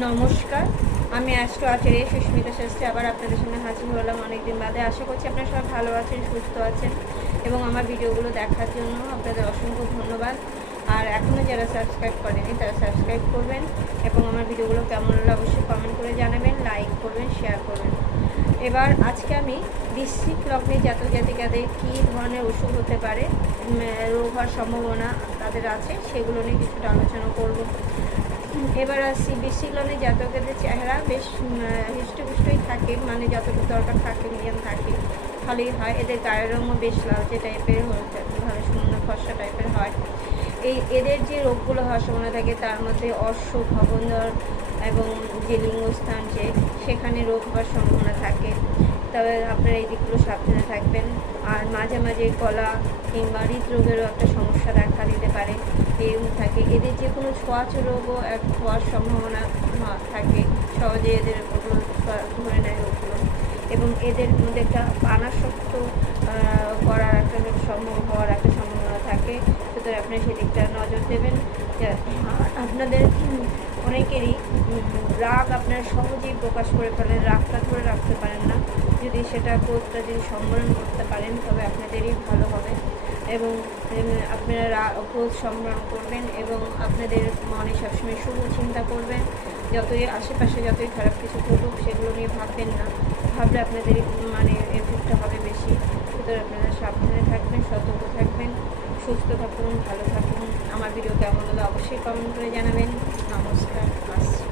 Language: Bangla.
নমস্কার, আমি অ্যাস্ট্রো আচার্য সুস্মিতা শাস্ত্রী আবার আপনাদের সামনে হাজির হলাম অনেকদিন বাদে। আশা করছি আপনারা সবাই ভালো আছেন, সুস্থ আছেন এবং আমার ভিডিওগুলো দেখার জন্য আপনাদের অসংখ্য ধন্যবাদ। আর এখনও যারা সাবস্ক্রাইব করেনি তারা সাবস্ক্রাইব করবেন এবং আমার ভিডিওগুলো কেমন হলে অবশ্যই কমেন্ট করে জানাবেন, লাইক করবেন, শেয়ার করবেন। এবার আজকে আমি বৃশ্চিক লগ্নে জাতক জাতিকাদের কী ধরনের অসুখ হতে পারে, রোগ হওয়ার সম্ভাবনা তাদের আছে, সেগুলো নিয়ে কিছুটা আলোচনা করব। এবার আসছি বৃশ্চিক লগ্নে জাতকের চেহারা বেশ হৃষ্টপুষ্টই থাকে, মানে যতটুকু দরকার থাকে মিডিয়াম থাকে, ভালোই হয়। এদের গায়ের রঙও বেশ লালচে টাইপের হতে ভালো সুন্দর ফর্সা টাইপের হয়। এদের যে রোগগুলো হওয়ার সম্ভাবনা থাকে তার মধ্যে অশ্ব, ভবন্দর এবং যে লিঙ্গস্থান সেখানে রোগ হওয়ার সম্ভাবনা থাকে। তবে আপনারা এই দিকগুলো সাবধানে থাকবেন। আর মাঝে মাঝে গলা কিংবা হৃদরোগেরও একটা সমস্যা দেখা দিতে পারে, এরকম থাকে। এদের যে কোনো ছোঁয়াচে রোগও হওয়ার সম্ভাবনা থাকে, সহজে এদের ধরে নেয় রোগগুলো। এবং এদের মধ্যে একটা পানাসক্ত করার একটা হওয়ার একটা সম্ভাবনা থাকে, সুতরাং আপনি সেদিকটা নজর দেবেন। আপনাদের অনেকেরই রাগ আপনারা সহজেই প্রকাশ করে ফেলেন, রাগটা ধরে রাখতে পারেন না। যদি সেটা ক্রোধটা যদি সম্বরণ করতে পারেন তবে আপনাদেরই ভালো হবে এবং আপনারা ক্রোধ সম্বরণ করবেন এবং আপনাদের মনে সবসময় শুভ চিন্তা করবেন। যতই আশেপাশে যতই খারাপ কিছু ঘটুক সেগুলো নিয়ে ভাববেন না, ভাবলে আপনাদের মানে এফেক্টটা হবে বেশি। সুতরাং আপনারা সাবধানে থাকবেন, সতর্ক থাকবেন, সুস্থ থাকুন, ভালো থাকুন। আমার ভিডিও কেমন হলে অবশ্যই কমেন্ট করে জানাবেন। নমস্কার, আসছি।